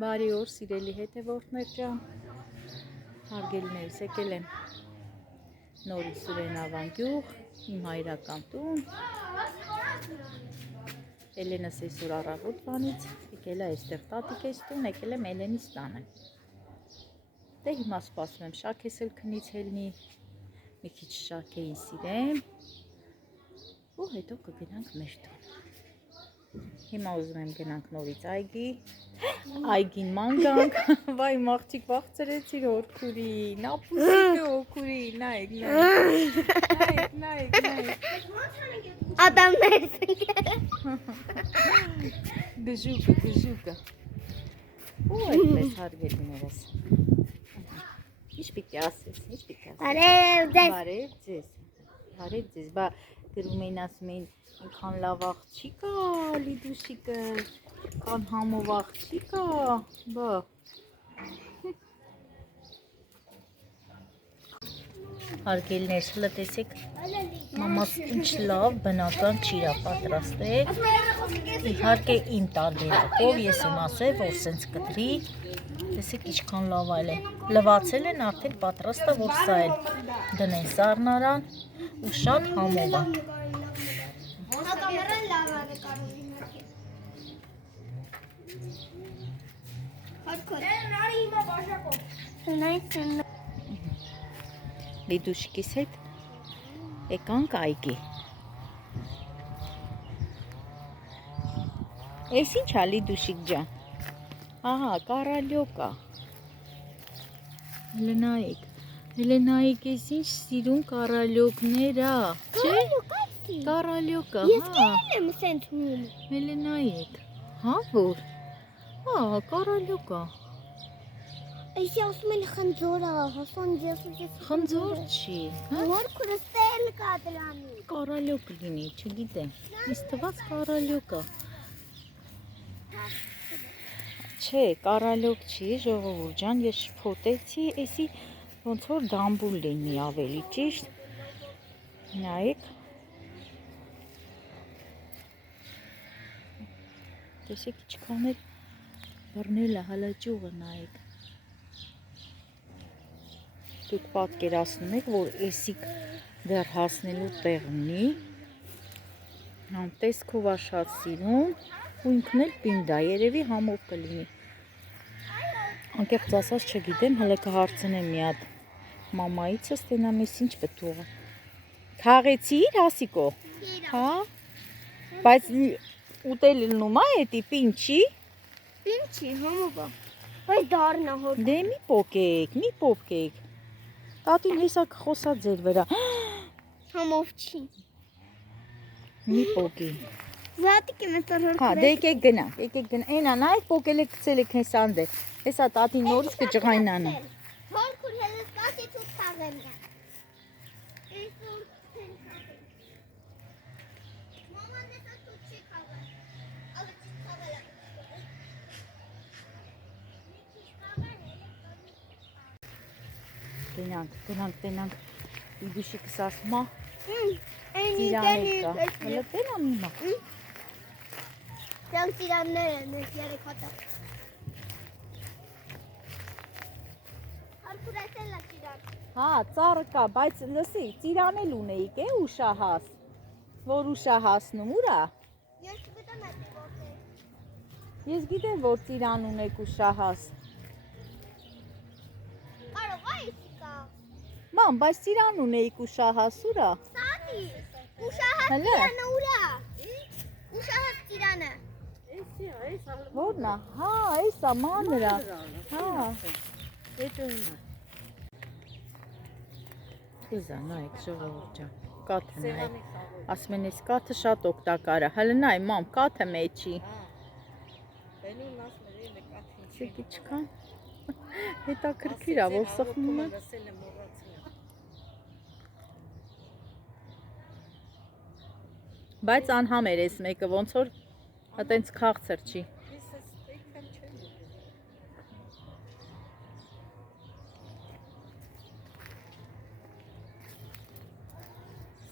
Բարի օր, սիրելի հետևորդներ ջան, հարգելիներս եկել եմ նորից Սուրենավան գյուղ, իմ հայրական տուն։ Էլենս այսօր առավոտ բանից եկել է այստեղ տատիկես տուն, եկել եմ Էլենիս տանը։ Դե հիմա սպասում եմ շաքես էլ քնից ելնի, մի քիչ շաքեին սիրեմ ու հետո կգնանք մեր տուն։ Հիմա ուզում եմ գնանք նորից այգին ման գանք, վայ մաղջիկ վաղցրեցիր հորքուրին, ապուսիկը հորքուրին, նայեք, նայեք։ Ադամներ Գժուկը։ Ու այդպես հարգելիներս։ Ինչ պիտի ասես, Բարև ձեզ, բա գրում էին ասում էին, ինքան լավ աղջիկ ա, Լիդուշիկը, կան համով աղջիկ ա, բա։ Հարգելիներս, հլը տեսեք, մամաս ինչ լավ բնական ճիրա պատրաստել, իհարկե իմ տարբերակով, ես եմ ասել, որ սենց կտրի, տեսեք ինչքան լավ այլ է, լվացել են արդեն պատրաստ է, որ սա էլ դնեն սառնարան ու շատ համով է։ Լիդուշկիս հետ եկանք այգի։ Էս ինչ ա Լիդուշիկ ջան։ Ահա, կարալյոկ ա։ Հելենայիկ, էս ինչ սիրուն կարալյոկներ ա, չէ՞։ Կարալյոկ ա, Ես կերել եմ սենց հում։ Հելենայիկ, հա որ։ Հա, կարալյոկ ա։ Այսի ասում են խնձոր ա, հասան ձեսուս։ Խնձոր չի, հա։ Հորքուրը ստել կա դրանի։ Կարալյոկ լինի, չգիտեմ, իս թված կարալյոկ ա։ Չէ, կարալյոկ չի, ժողովուրդ ջան, ես շփոթեցի, էսի ոնց որ դամբուլ լինի ավելի ճիշտ։ Նայեք։ Տեսեք ինչքան էլ բռնել է հալաճյուղը, նայեք։ Դուք պատկերացնում եք, որ էսիկ դեռ հասնելու տեղ ունի, տեսքով ա շատ սիրուն ու ինքն էլ պինդ ա, երևի համով կլինի։ Անկեղծ ասած չգիտեմ, հələ կհարցնեմ մի հատ մամայիցս, տենամ ես ինչ պտուղը։ Թաղեցիր, Հասիկո։ Հա։ Բայց ուտել լնում ա էտի պինդ չի։ Պինդ չի, համով ա։ Բայց դառնա հոր։ Դե մի պոկեք։ Տատին հեսա կխոսա ձեր վրա։ Համով չի։ Մի պոկի։ Զատիկ եմ էտար հորքուրը։ Հա, դե եկեք գնանք, Էնա, նայեք պոկել եք գցել եք հես անդե։ Հեսա տատին նորից կջղայնանը։ Հորքուր հելս կասի թուտ թաղեմ գա։ Մաման նեսա թուտ չի կաղել։ Ալը չի կաղել է։ Գնանք, իդուշիկս ասում ա, Են ծիրաներ կա, հլը տենա միմա։ Դրանք ծիրաններ են, երեք հատա։ Հորքուր էսել ա ծիրան։ Հա, ծառը կա, բայց լսի, ծիրանել ունեիք է ուշահաս, որ ուշահասնում, ուր ա։ Ես գտեմ էտի որտեղ։ Ես գիտեմ, որ ծիրան ունեք ուշահաս։ Կարող ա եսի կա։ Ման, բայց ծիրան ունեիք ուշահաս, ուր ա։ Սատի, ուշահաս Հլը։ ծիրանը ուր ա։ Ուշահաս ծիրանը։ Որն ա, հա, էս ա, մանր ա, հա։ Ուզա, նայեք, ժողովուրդ ջան, կաթը նայեք, ասում են, ես կաթը շատ օգտակար ա, հլը նայ, մամ, կաթը մեջի։ Չեք իչքան, հետաքրքիր ա, որ սխմում է։ Բայց անհամեր էս մեկը ոնց որ այտենց քաղցր չի։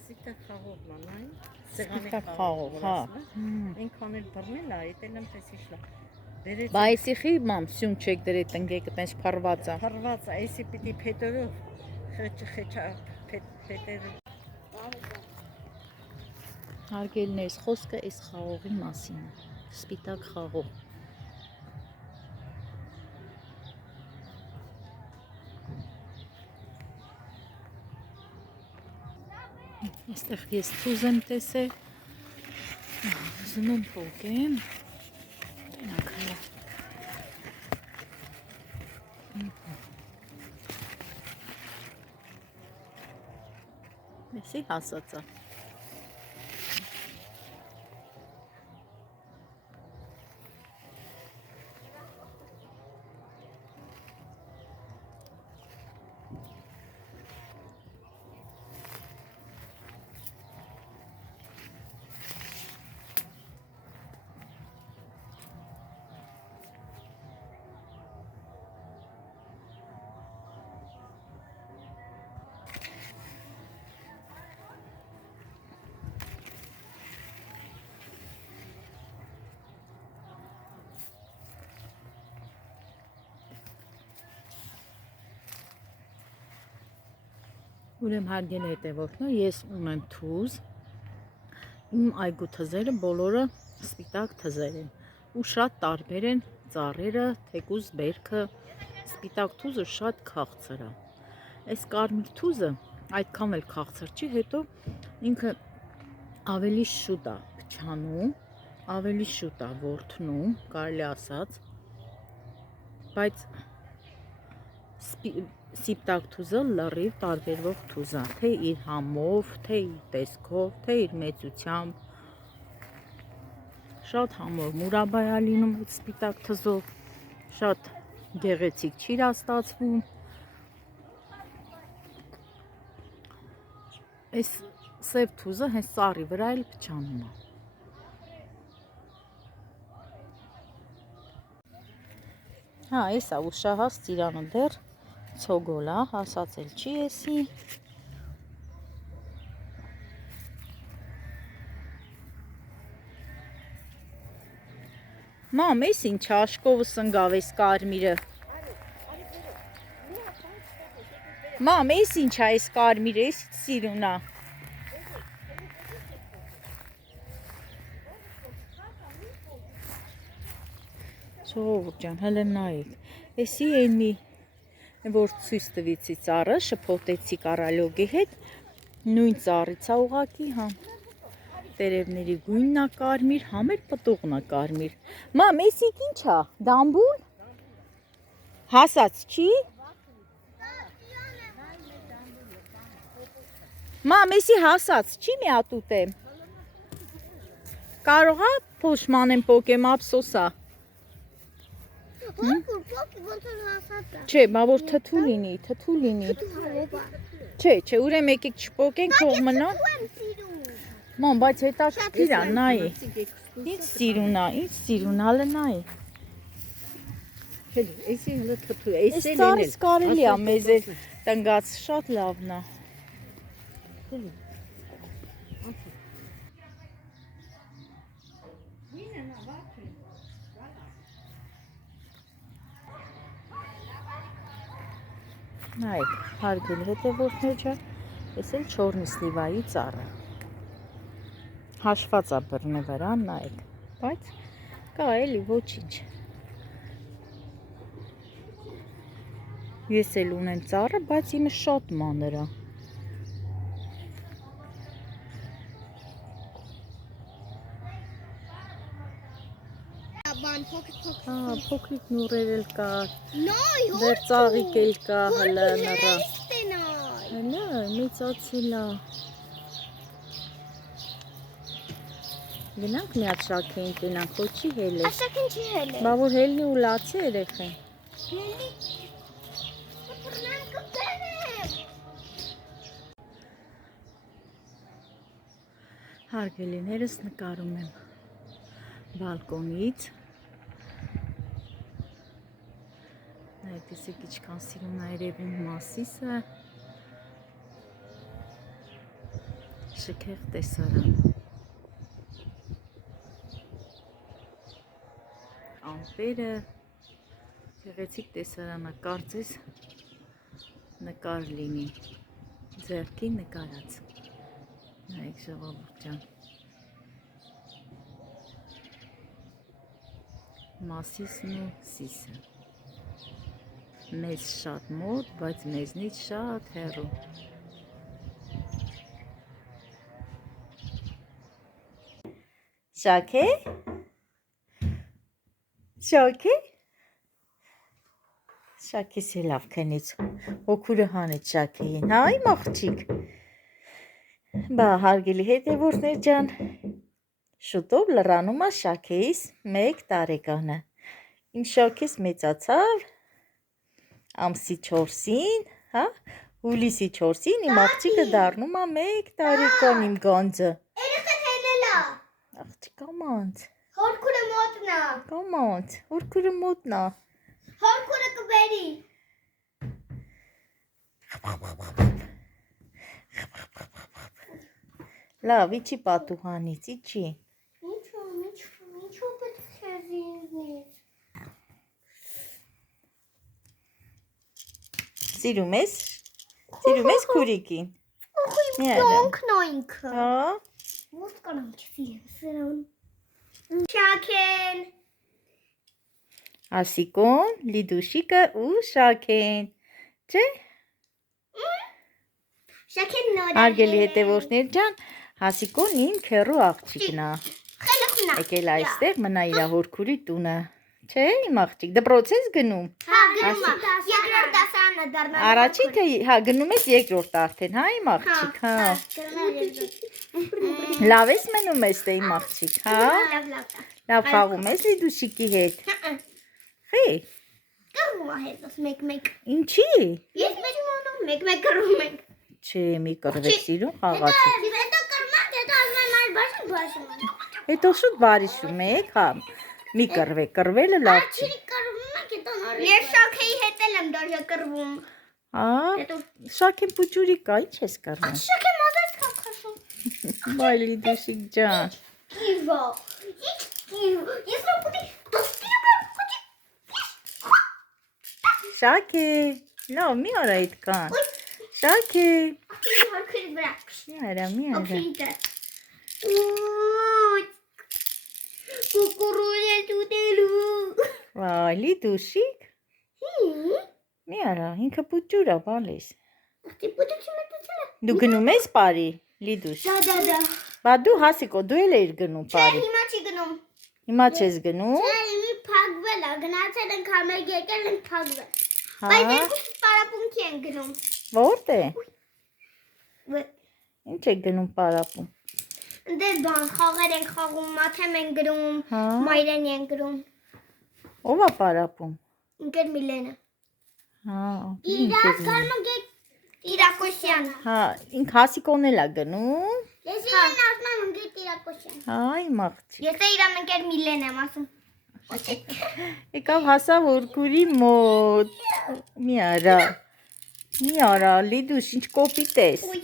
Սիտակ խաղով մանայն, Սպիտակ խաղով, հա։ Ինքան էլ բռնել է, այտել եմ պես իշլա։ Բա էսի խի մամ սյուն չեք դրե տնգեկը տենց փռված է։ Փռված է, էսի պիտի փետերով խեչա փետերը։ Հարգելիներս, խոսքը այս խաղողի մասին է, սպիտակ խաղող։ Այստեղ ես թուզ եմ տեսել, ուզում եմ պոկեմ, տենակ հլա։ Էսի հասած է։ Ուրեմն հարգելի հետևորդներ, ես ունեմ թուզ, իմ այգու թզերը բոլորը սպիտակ թզեր են ու շատ տարբեր են ծառերը, թեկուզ բերքը, սպիտակ թուզը շատ քաղցր է։ Այս կարմիր թուզը այդքան էլ քաղցր չի, հետո ինքը ավելի շուտ է փչանում, ավելի շուտ է ворթնում, կարելի ասած, բայց սպիտակ թուզը լրիվ տարբերվող թուզ է, թե իր համով, թե իր տեսքով, թե իր մեծությամբ։ Շատ համոր մուրաբա է լինում այդ սպիտակ թզով, շատ գեղեցիկ չի ստացվում։ Այս սև թուզը հենց ծառի վրա էլ փչանում է։ Հա, էս է ուշահաս ծիրանը դեռ ցոգոլ է, հասած էլ չի էսի։ Մամ, էս ինչ աշկովը սնգավ էս կարմիրը։ Մամ, էս ինչ է էս կարմիրը, էս սիրուն է։ Ժողովուրդ ջան, հələ նայեք։ Էսի են մի որ ցույց տվեցի ծառը, շփոթեցի կարալյոգի հետ, նույն ծառից է ուղակի, հա։ Տերևների գույնն է կարմիր, համեր պտուղն է կարմիր։ Մամ, էսիկ ինչ է, դամբուլ։ Հասած չի։ Մամ, էսի հասած չի մի հատ ուտեմ։ Կարող է փոշմանեմ պոկեմ, ափսոս է։ Չէ, բա որ թթու լինի, թթու լինի։ Չէ, ուրեմն եկեք չպոկենք, թող մնա։ Մամ, բայց հետաքրքիր է, նայի։ Ինչ սիրուն է, հələ նայի։ Էսի հələ թթու, Այս ծառից կարելի է մեզ էլ տնգած, շատ լավն է։ Նայեք, հարգելի հետևորդներ ջան, ես էլ չորնի սլիվայի ծառը։ Հաշված է բռնի վրա, նայեք, բայց կա էլի ոչինչ։ Ես էլ ունեմ ծառը, բայց իմը շատ մանր է։ Փոքրիկ նուրեր էլ կա, դեռ ծաղիկ էլ կա, հələ նռա։ Հələ մեծացել է։ Գնանք մի հատ շաքեին կենանք, ոչ չի հել է։ Աշակին չի հել է։ Բա որ հելնի ու լացի երեխեն։ Հարգելիներս նկարում եմ բալկոնից։ Նայեք, տեսեք ինչքան սիրում է երևում Մասիսը։ Շքեղ տեսարան։ Ամպերը, գեղեցիկ տեսարանը, կարծես նկար լինի, ձեռքի նկարած։ Նայեք ժողովուրդ ջան։ Մասիսն ու Սիսը։ Մեզ շատ մոտ, բայց մեզնից շատ հեռու։ Շաքե։ Շաքե։ Շաքես է լավ քնից։ Օքուրը հանեց Շաքեին, հա իմ աղջիկ։ Բա հարգելի հետևորդներ ջան, շուտով լրանում է Շաքեիս 1 տարեկանը։ Իմ Շաքես մեծացավ ամսի 4-ին, հա, հուլիսի 4-ին իմ աղջիկը դառնում է 1 տարեկան իմ գանձը։ Աղջիկ կամանց։ Հորքուրը մոտնա։ Կամանց, հորքուրը մոտնա։ Հորքուրը կբերի։ Լավ, իջի պատուհանից, իջի։ Ինչու պետք է զինվես։ Սիրում ես քուրիկին։ Դոնքն է ինքը։ Հա։ Ո՞ւր կանամ չսիրեմ։ Շաքեն։ Ասիկոն, Լիդուշիկը ու Շաքեն։ Չէ՞։ Շաքեն նոր։ Հարգելի հետևորդներ ջան, Հասիկոն իմ քեռու աղջիկն է։ Եկել այստեղ մնա իր հորքուրի տունը։ Չէ՞ իմ աղջիկ, դպրոց ես գնում։ Հա, գնում եմ։ Երկրորդ դասարանը դառնալ։ Առաջինը, հա, գնում ես երկրորդ արդեն, հա իմ աղջիկ, հա։ Լավ ես մնում ես դե իմ աղջիկ, հա։ Լավ խաղում ես Լիդուշիկի հետ։ Խի։ Կռվում է հետս մեկ-մեկ։ Ինչի։ Ես մեկ-մեկ կռվում ենք։ Չէ, մի կռվեք սիրուն խաղացի։ Հետո կռվում ենք, հետո ասում եմ բաշում։ Հետո շուտ բարիշում եք, հա։ Մի կռվեք, կռվելը լավ չի։ Կռվում ենք, հետո նոր։ Ես Շաքեի հետ եմ դաժե կռվում։ Հա։ Շաքեն պուճուրի կա, ինչ ես կռվում։ Շաքե մազած քաշում։ Բայ Լիդուշիկ ջան։ Կիվո։ Ես նոպուտի Շաքե, լավ, մի արա այդքան։ Շաքե։ Հորքերի վրա։ Մի արա։ Օքիդը։ Կուկուրուզ է ուտելու։ Վայ, Լիդուշիկ։ Մի արա, ինքը պուճուր է, բալես։ Ախտի պուտուչի մտածել է։ Դու գնում ես բարի, Լիդուշ։ Դա։ Բա դու Հասիկո, դու էլ էիր գնում Չէ, բարի։ հիմա չի գնում։ Հիմա չես գնում։ Չէ, իմի փակվել է, գնացել ենք համեր եկել ենք փակվել։ Հա։ Բայց երկուս պարապունքի են գնում։ Որտե՞։ Ինչ եք գնում պարապում։ Դե բան, խաղեր են խաղում, մաթեմ են գրում, Հա։ մայրեն են գրում։ Ո՞վ է պարապում։ Ինքեր Միլենը։ Հա։ Տիրակոսյան։ Հա, ինք Հասիկոն էլ է գնում։ Ես իրեն ասում եմ ընկեր Տիրակոսյան։ Հա, իմ աղջիկ։ Ես իրան ընկեր Միլեն եմ ասում։ Եկավ հասավ հորքուրի մոտ։ Մի արա, Լիդուշ, ինչ կոպիտ ես։ Ուй։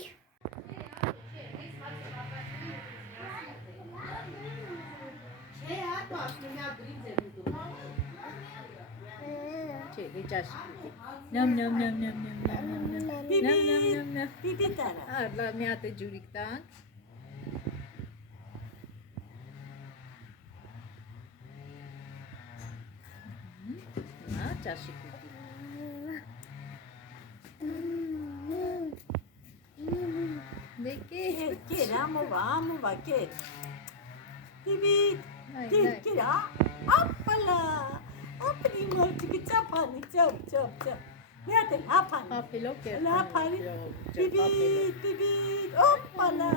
Չէ, վիճաշ։ Նամ։ Պիպի տարա։ Լավ, մի հատ է ջուրիկ տանք։ Նա ճաշի կուտի։ Դեկե։ Կեր, ամովա, կեր։ Պիպի, կեր, ապալա։ Ապնի մորտիկի ծապանի, ծապ։ Մի հատ էլ հապանի։ Հապելով կեր։ Հապանի, պիպի, ապալա։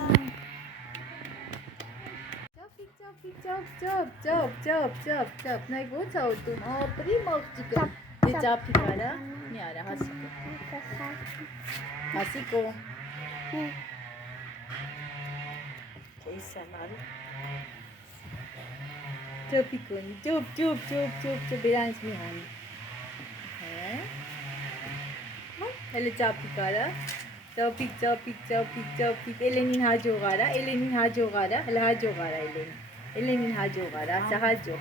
Ճապ, նայք ոնց է ուտում, ապրի մաղջիկը։ Դե ճապի կարա, մի արա, Հասիկո։ profesional. Ճոպիկուն, ճոպ, իրանց մի հանի։ Հələ ճապիկ արա, ճապիկ, Էլենին հաջող արա, հələ հաջող արա Էլենին հաջող արա, ասա հաջող։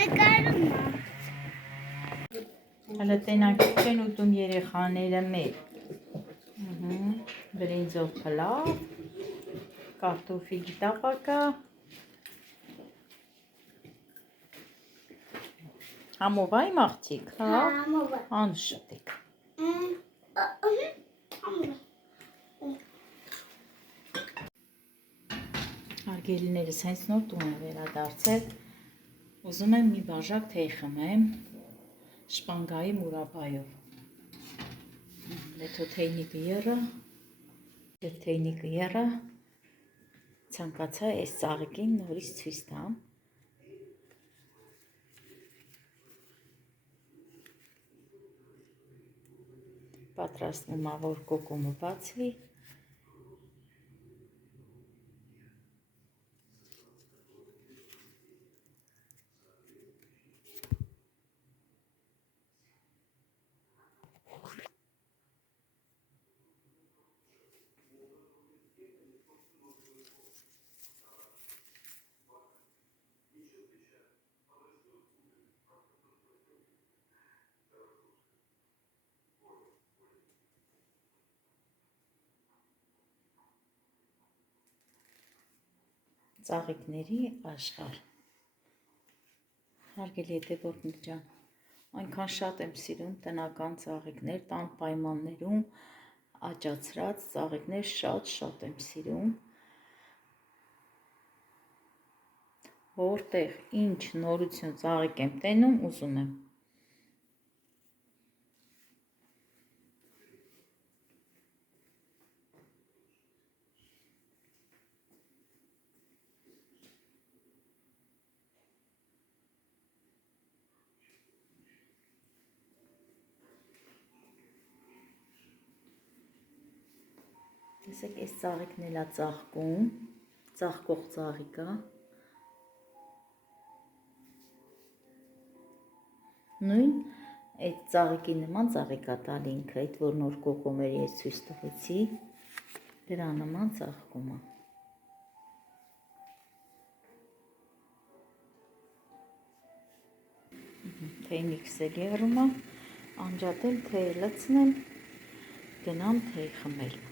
Նկարում է։ Հələ տենակ չեն ուտում երեխաները մեր։ Բրինձով փլավ, կարտոֆիլի տապակա, համով այ մաղթիկ, հա, Համով է։ անշտիկ։ Հարգելիներս հենց նոր տուն է վերադարձել, ուզում եմ մի բաժակ թեյ խմեմ շպանգայի մուրաբայով։ Հետո թեյնիկը եռը, ցանկացա այս ծաղիկին նորից ցույց տամ։ Պատրաստվում է, որ կոկոմը բացվի։ Ծաղիկների աշխարհ։ Հարգելի հետևորդներ ջան, այնքան շատ եմ սիրում տնական ծաղիկներ, տան պայմաններում աճացրած ծաղիկներ շատ եմ սիրում։ Որտեղ ինչ նորություն ծաղիկ եմ տենում, ուզում եմ։ Տեսեք, այս ծաղիկն էլ է ծաղկում, ծաղկող ծաղիկ է։ Նույն այդ ծաղիկի նման ծաղիկ է տալի ինքը, այդ որ նոր կոկոմերի ես ցույց տվեցի, դրա նման ծաղկում է։ Թեյնիկս էլ եռում է, անջատել թեյը լցնեմ, գնամ թեյ խմել։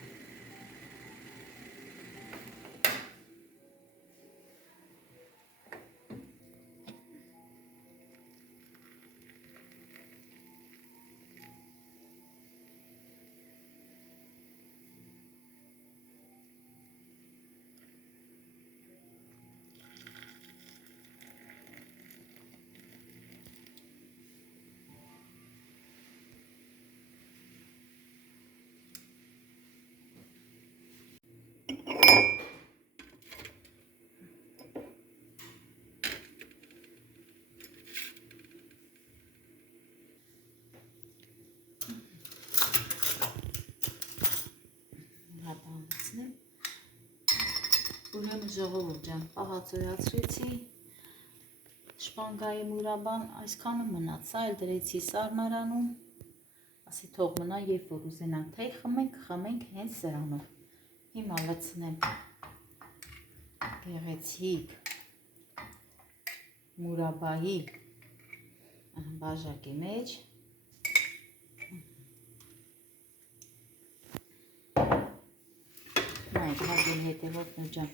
Ուրեմն ժողովուրդ ջան, պահածոյացրեցի շպանգայի մուրաբան, այսքանը մնաց, սա էլ դրեցի սառնարանում, ասի թող մնա, երբ որ ուզենանք թեյ խմենք հենց սրանով։ Հիմա լցնեմ գեղեցիկ մուրաբայի բաժակի մեջ։ Հարգելի հետևորդներ ջան,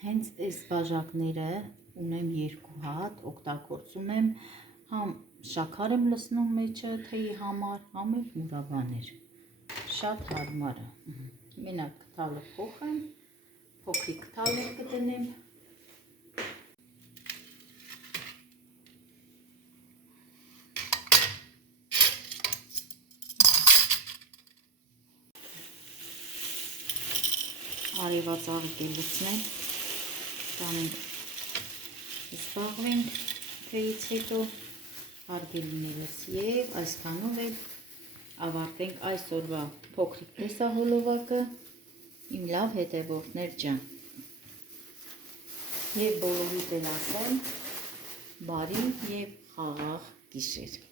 հենց այս բաժակները ունեմ 2 հատ, օգտագործում եմ, համ շաքար եմ լցնում մեջը թեյի համար, համ էլ մուրաբաներ, շատ հարմար է։ Մենակ քթալը փոխեմ, փոքրիկ քթալներ կդնեմ։ Արևածաղիկ լցնեմ, տանենք զբաղվենք թեյից հետո, հարգելիներս, եւ այսքանով էլ ավարտենք այսօրվա փոքրիկ տեսահոլովակը, իմ լավ հետևորդներ ջան։ Եվ բոլորիդ էլ ասեմ բարի եւ խաղաղ գիշեր։